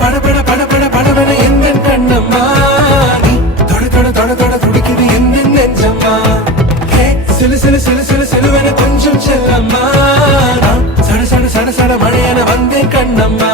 படபட படபட படபட எந்த கண்ணம்மா நீ தொட தொட தொட தொட துடிக்குது எந்த நெஞ்சம்மா ஹே சிலு சிலு சிலு சிலு சிலுவென கொஞ்சம் செல்லம்மா சட சட சட சட மழையென வந்தேன் கண்ணம்மா